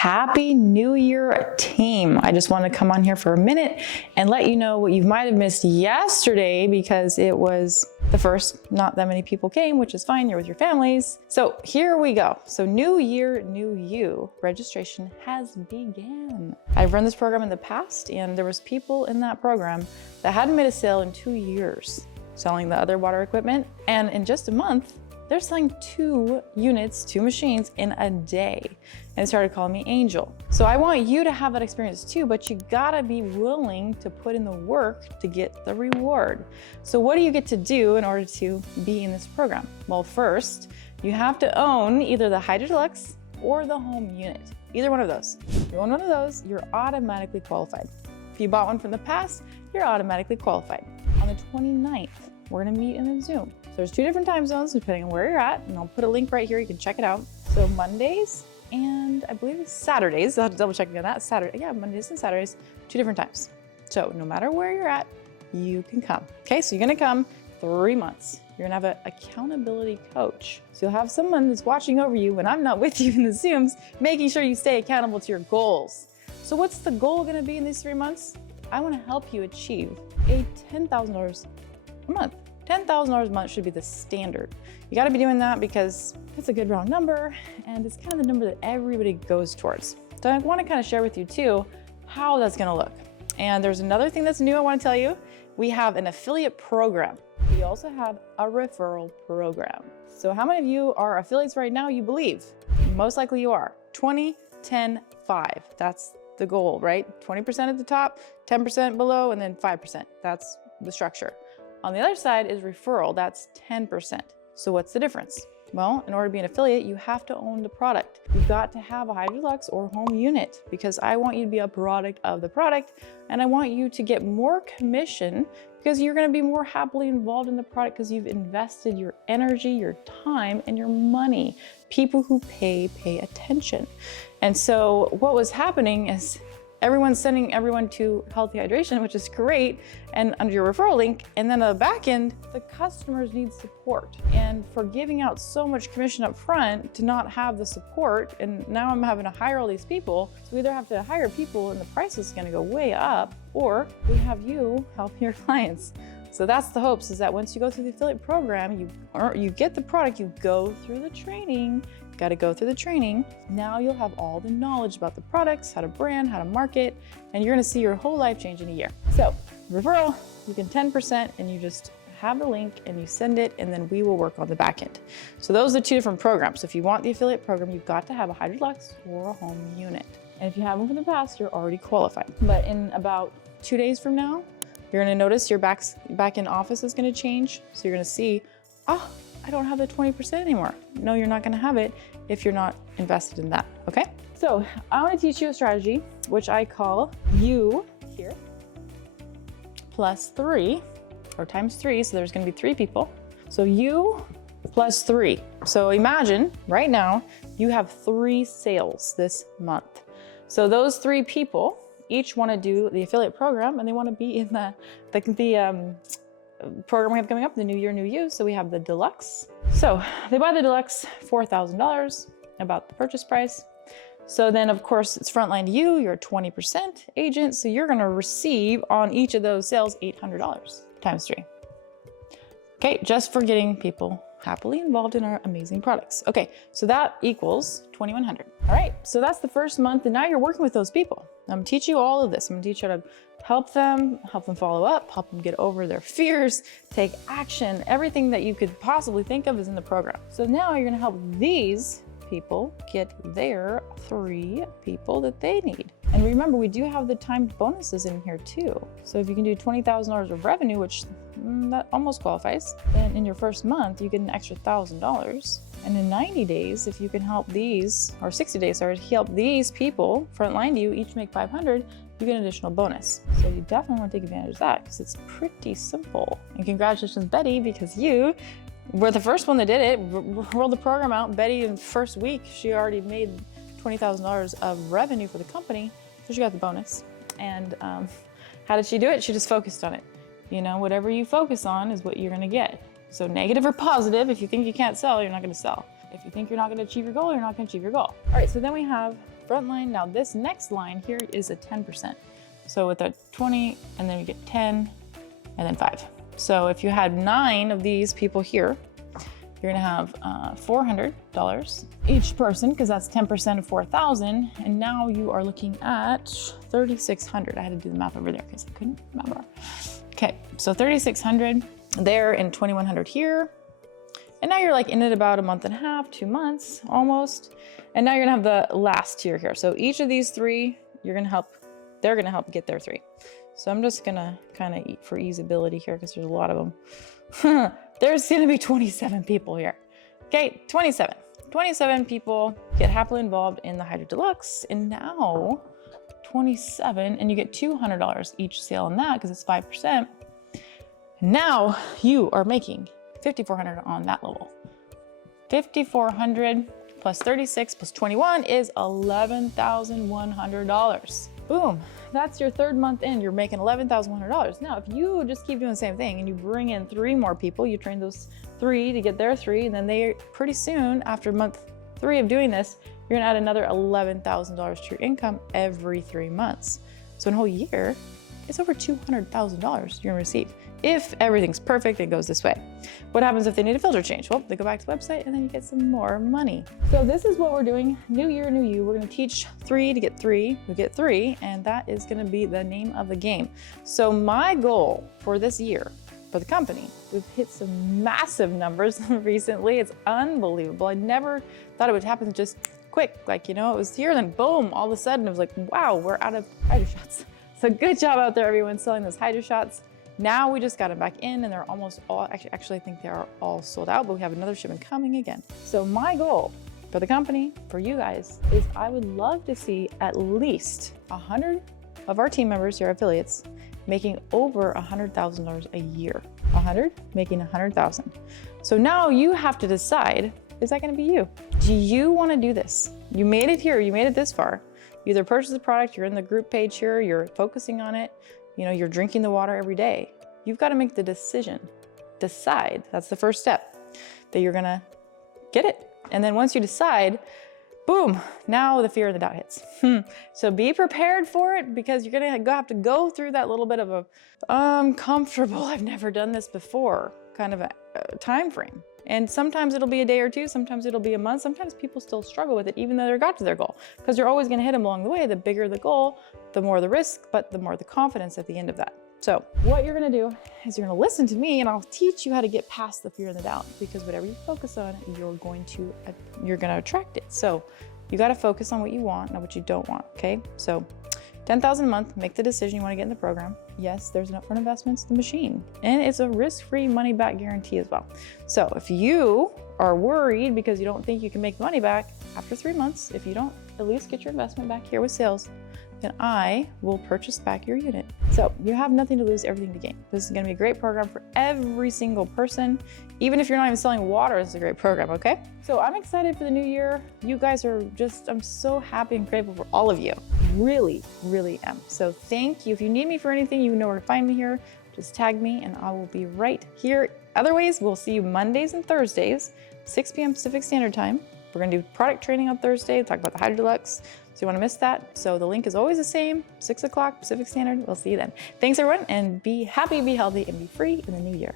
Happy New Year, team. I just want to come on here for a minute and let you know what you might have missed yesterday because it was the first. Not that many people came, which is fine. You're with your families. So here we go. So New Year, New You registration has began. I've run this program in the past and there was people in that program that hadn't made a sale in 2 years selling the other water equipment. And in just a month, they're selling 2 units, 2 machines in a day. And they started calling me Angel. So I want you to have that experience too, but you gotta be willing to put in the work to get the reward. So what do you get to do in order to be in this program? Well, first, you have to own either the Hydra Delux or the home unit. Either one of those. If you own one of those, you're automatically qualified. If you bought one from the past, you're automatically qualified. On the 29th, we're gonna meet in a Zoom. So there's 2 different time zones depending on where you're at, and I'll put a link right here, you can check it out. So Mondays and I believe it's Saturdays, I'll have to double check on that. Mondays and Saturdays, 2 different times. So no matter where you're at, you can come. Okay, so you're gonna come 3 months. You're gonna have an accountability coach. So you'll have someone that's watching over you when I'm not with you in the Zooms, making sure you stay accountable to your goals. So what's the goal gonna be in these 3 months? I wanna help you achieve a $10,000 a month. $10,000 a month should be the standard. You gotta be doing that because it's a good round number and it's kind of the number that everybody goes towards. So I wanna kind of share with you too, how that's gonna look. And there's another thing that's new I wanna tell you. We have an affiliate program. We also have a referral program. So how many of you are affiliates right now, you believe? Most likely you are. 20, 10, 5. That's the goal, right? 20% at the top, 10% below, and then 5%. That's the structure. On the other side is referral, that's 10%. So what's the difference? Well, in order to be an affiliate, you have to own the product. You've got to have a Hydra Delux or home unit because I want you to be a product of the product and I want you to get more commission because you're gonna be more happily involved in the product because you've invested your energy, your time, and your money. People who pay attention. And so what was happening is everyone's sending everyone to Healthy Hydration, which is great, and under your referral link. And then on the back end, the customers need support. And for giving out so much commission up front to not have the support, and now I'm having to hire all these people, so we either have to hire people and the price is gonna go way up, or we have you help your clients. So that's the hopes, is that once you go through the affiliate program, you get the product, you go through the training, got to go through the training. Now you'll have all the knowledge about the products, how to brand, how to market, and you're going to see your whole life change in a year. So referral, you can 10% and you just have the link and you send it and then we will work on the back end. So those are 2 different programs. So if you want the affiliate program, you've got to have a Hydra Delux or a home unit. And if you have one from the past, you're already qualified. But in about 2 days from now, you're going to notice your back end office is going to change. So you're going to see, oh, I don't have the 20% anymore. No, you're not gonna have it if you're not invested in that, okay? So I wanna teach you a strategy, which I call you here, plus 3, or times 3, so there's gonna be 3 people. So you plus 3. So imagine right now, you have 3 sales this month. So those 3 people each wanna do the affiliate program and they wanna be in the program we have coming up, the New Year, New You. So we have the Deluxe. So they buy the Deluxe, $4,000, about the purchase price. So then of course it's frontline to you, you're a 20% agent. So you're gonna receive on each of those sales, $800 times 3. Okay, just for getting people happily involved in our amazing products. Okay, so that equals 2,100. All right, so that's the first month and now you're working with those people. I'm gonna teach you all of this. I'm gonna teach you how to help them follow up, help them get over their fears, take action. Everything that you could possibly think of is in the program. So now you're gonna help these people get their 3 people that they need. And remember, we do have the timed bonuses in here too. So if you can do $20,000 of revenue, which that almost qualifies, then in your first month, you get an extra $1,000. And in 90 days, if you can help these, or 60 days, sorry, help these people frontline to you, each make 500, you get an additional bonus. So you definitely want to take advantage of that because it's pretty simple. And congratulations, Betty, because you were the first one that did it. Rolled the program out. Betty, in the first week, she already made $20,000 of revenue for the company. So she got the bonus. And how did she do it? She just focused on it. You know, whatever you focus on is what you're going to get. So negative or positive, if you think you can't sell, you're not going to sell. If you think you're not going to achieve your goal, you're not going to achieve your goal. All right, so then we have front line. Now this next line here is a 10%. So with a 20, and then you get 10, and then 5. So if you had 9 of these people here, you're gonna have $400 each person, because that's 10% of 4,000. And now you are looking at 3,600. I had to do the math over there because I couldn't remember. Okay, so 3,600 there and 2,100 here. And now you're like in it about a month and a half, 2 months almost. And now you're gonna have the last tier here. So each of these 3, they're gonna help get their 3. So I'm just gonna kind of eat for easeability here because there's a lot of them. There's gonna be 27 people here. Okay, 27. 27 people get happily involved in the Hydra Delux, and now 27, and you get $200 each sale on that because it's 5%. Now you are making $5,400 on that level. $5,400 plus 36 plus 21 is $11,100. Boom, that's your 3rd month in, you're making $11,100. Now, if you just keep doing the same thing and you bring in 3 more people, you train those 3 to get their 3, and then they pretty soon, after month 3 of doing this, you're gonna add another $11,000 to your income every 3 months. So in a whole year, it's over $200,000 you're gonna receive. If everything's perfect, it goes this way. What happens if they need a filter change? Well, they go back to the website and then you get some more money. So this is what we're doing. New year, new you. We're gonna teach 3 to get 3, we get 3, and that is gonna be the name of the game. So my goal for this year, for the company, we've hit some massive numbers recently. It's unbelievable. I never thought it would happen just quick. Like, it was here, then boom, all of a sudden it was like, wow, we're out of Hydra shots. So good job out there, everyone selling those Hydra shots. Now we just got them back in, and they're almost all, actually I think they are all sold out, but we have another shipment coming again. So my goal for the company, for you guys, is I would love to see at least 100 of our team members, your affiliates, making over $100,000 a year. 100 making 100,000. So now you have to decide, is that gonna be you? Do you wanna do this? You made it here, you made it this far. You either purchase the product, you're in the group page here, you're focusing on it, you're drinking the water every day. You've got to make the decision. Decide, that's the first step, that you're gonna get it. And then once you decide, boom, now the fear and the doubt hits. So be prepared for it, because you're gonna have to go through that little bit of a uncomfortable, I've never done this before, kind of a time frame. And sometimes it'll be a day or 2, sometimes it'll be a month, sometimes people still struggle with it even though they got to their goal, because you're always gonna hit them along the way. The bigger the goal, the more the risk, but the more the confidence at the end of that. So what you're gonna do is you're gonna listen to me, and I'll teach you how to get past the fear and the doubt, because whatever you focus on, you're gonna attract it. So you gotta focus on what you want, not what you don't want, okay? So $10,000 a month, make the decision you wanna get in the program. Yes, there's an upfront investment, it's the machine, and it's a risk-free money-back guarantee as well. So if you are worried because you don't think you can make the money back after 3 months, if you don't at least get your investment back here with sales, then I will purchase back your unit. So you have nothing to lose, everything to gain. This is gonna be a great program for every single person. Even if you're not even selling water, it's a great program, okay? So I'm excited for the new year. You guys are I'm so happy and grateful for all of you. Really, really am. So thank you. If you need me for anything, you know where to find me here. Just tag me and I will be right here. Otherwise, we'll see you Mondays and Thursdays, 6 p.m. Pacific Standard Time. We're gonna do product training on Thursday, talk about the Hydra Delux. So you wanna miss that. So the link is always the same, 6 o'clock Pacific Standard. We'll see you then. Thanks everyone, and be happy, be healthy, and be free in the new year.